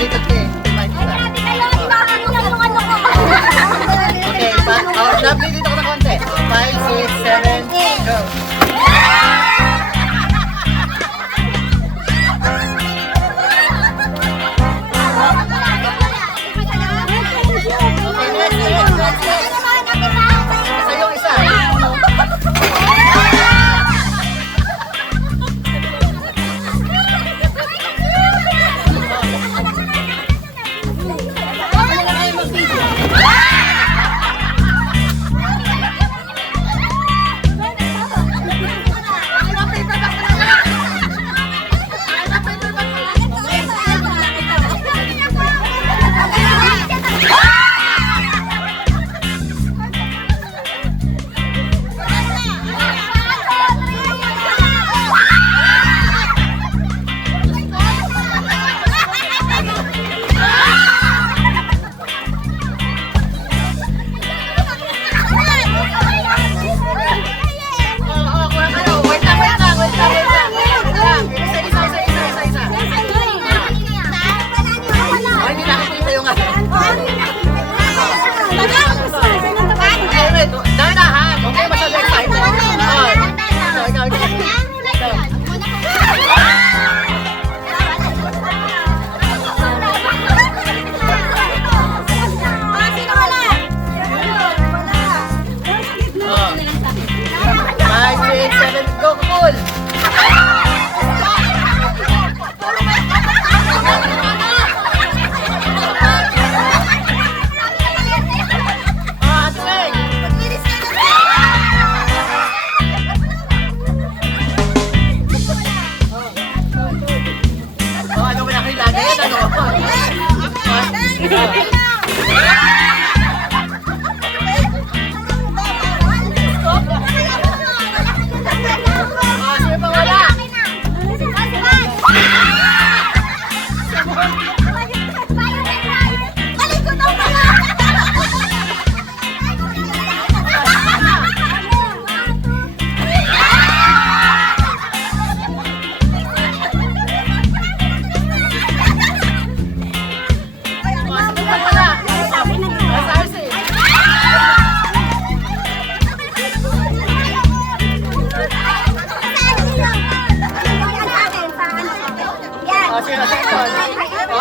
baliktad ka eh. Grabe kayo, ibahan mo lang yung ano ko. Okay, napili dito ko na konti. 5, 6, 7, go. Isa yung isa.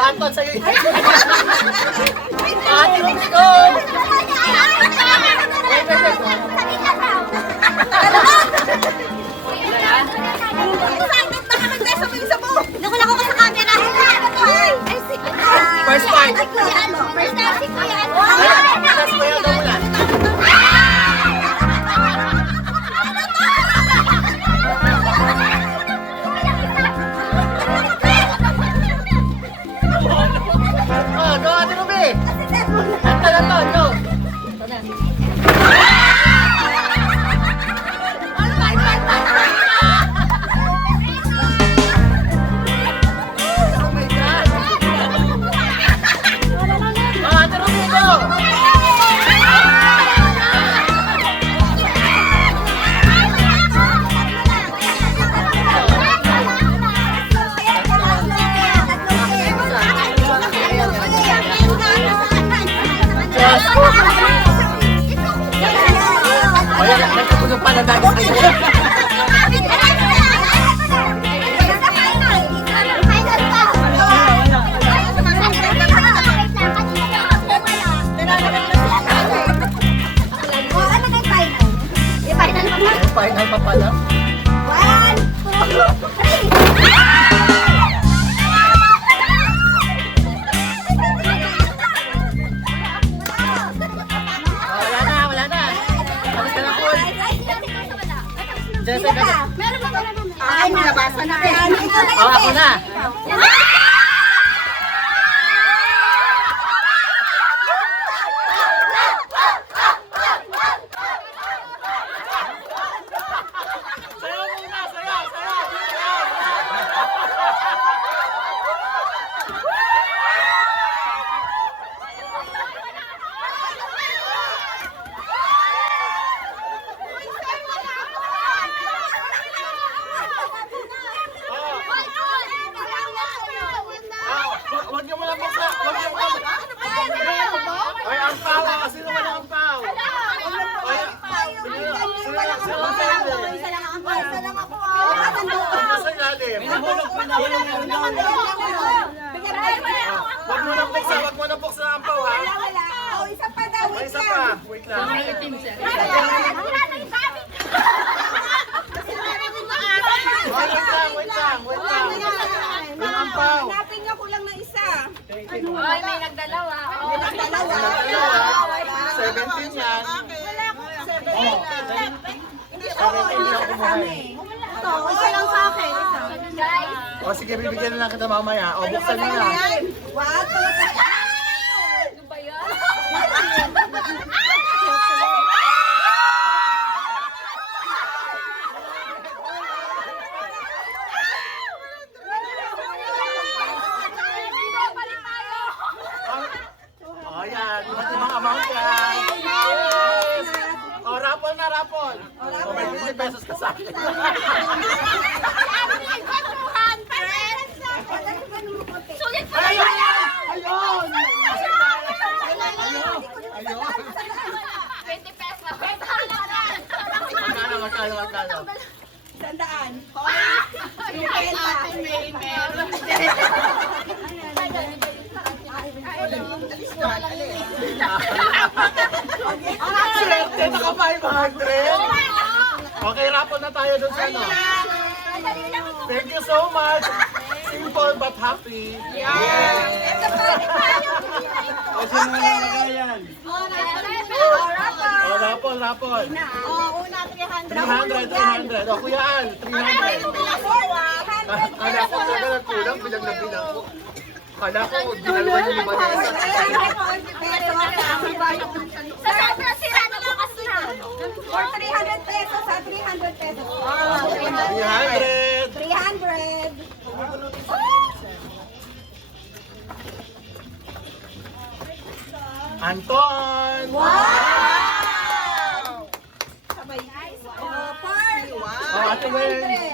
Anton sa'yo yun. Ate, let's go! Nakulako ko sa camera. First part. First part. First part daw mula. Oh, go Ate Ruby! Anton, go! Oh my God! Oh, Ate Ruby, go! O yan, nagkapunog pa na dagat kayo. Final pa pala. 1, 2, 3. Wala na. Tapos ka na po. Jessica ka. Meron ba? Ay, nalabasan na. Oh, ako na. Huwag mo nang buksan, huwag mo nang buksan ang ampaw, ha? Oh, isa pa daw. May isa pa. Wait lang. Wait lang. Yung ampaw. Hanapin niyo kulang na isa. Ay, may nagdalawa. Oh. Dalawa. 17 yan. Oh, 17 lang kumuha eh. Ito, isa lang sa akin. Guys, O sige, bibigyan na lang kita mamaya. O, buksan mo na. Wow, ano ba yan? O, yan. Iba't ibang amount yan. Yes! O, rapol na, rapol. O, may 50 pesos ka sa akin. Sulit pa Ayun! yan! Ayun! Ayun! 20 pesos. Magkano? Sandaan. Swerte, naka 500. Okay, rapol na tayo dun sa ano. Thank you so much. Simple but happy. O, rapol. Oh, una 300. 300. O, Kuya Al, 300. Kala ko na kulang, bilang na bilang ko. Kala ko, dalawa yung lima na isa. Sa sobrang sira na bukas na. For 300 pesos, 300 pesos. 300. 300. Anton. Sabay. Oh, Park. Oh,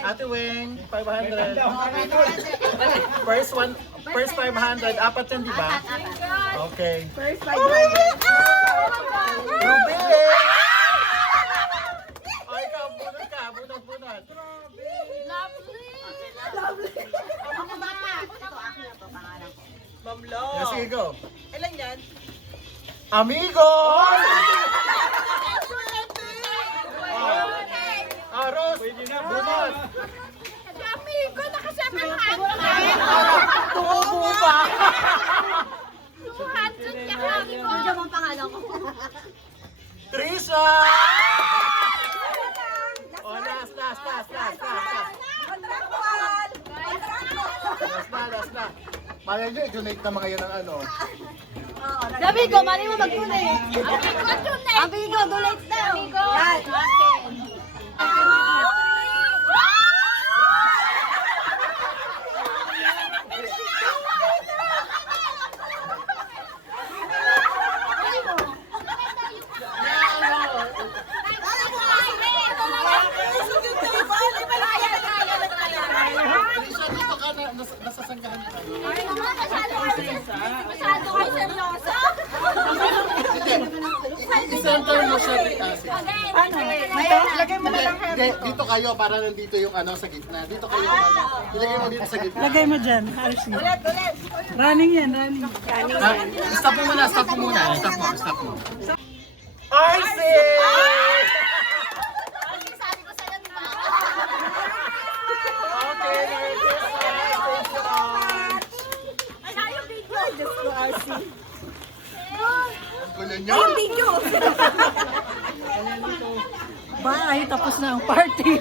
Ate Weng, 500. First 500, apat yan, di ba? Okay. First 500. Ruby! Oh, ikaw, bunot ka, bunot. Mamlo. Yes, sige, go. Ilan yan? Amigo! Aros, bunot. Amigo, nakasama ng ato. Tumubo pa. Handshake niya ka, amigo. Diyan ang pangalan ko. Trisha! Oh, last. Contractual. Last na. Malay nyo, i-donate naman kayo ng ano. Sabi ko, mali mo mag-donate. Amigo, donate daw. Amigo. Trisha, dito ka na, nasasanggahan ka. Masyado kayo seryoso. I-center mo siya, Rita. Lagay mo na lang. Dito kayo, para nandito yung ano sa gitna. Dito kayo, ano. Ilagay mo dito sa gitna. Lagay mo dyan, Aris. Ulit. Running yan, running. Stop mo muna. Stop mo. RC! Sabi ko sa'yo, di ba? Okay, Merry Christmas. Thank you all. Just to RC. Gulo nyo? Bye, tapos na ang party.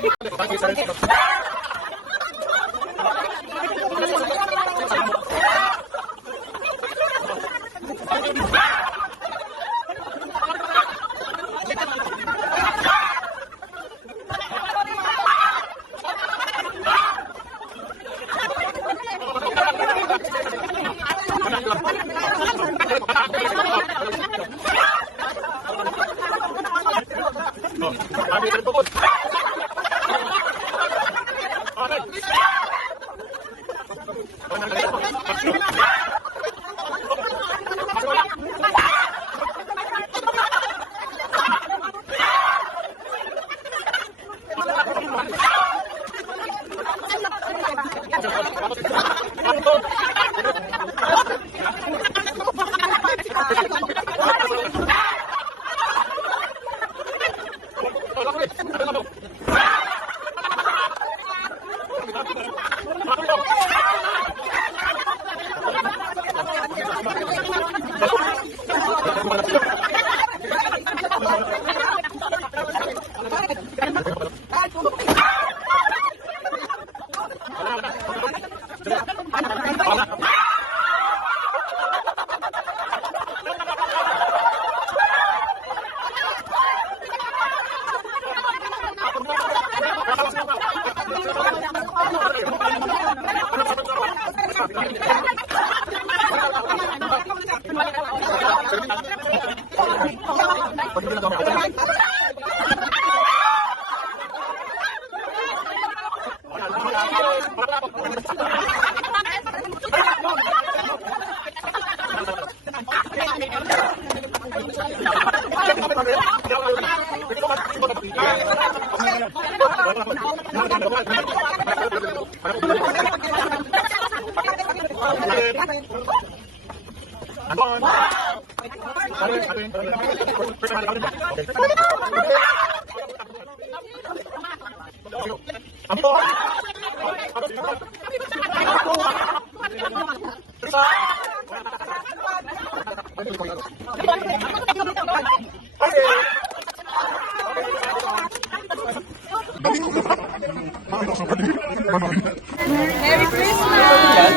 Merry Christmas!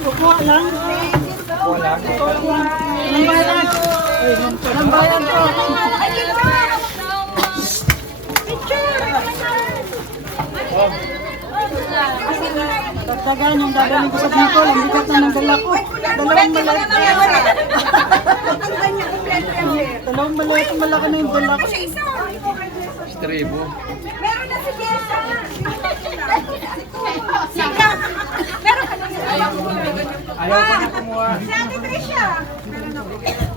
Kukuha lang. Ng bayan. Ay, ng bayan to. Tagtagan yung dadalhin ko sa Bicol. Ang bigat na ng dala ko. Dalawang maliit. Dalawang maliit. Malaki na yung dala ko. Tribo. Meron na si Jessa! Sika! Meron ka na. Ayaw ko na kumuha. Si Ate Tricia! Meron ako.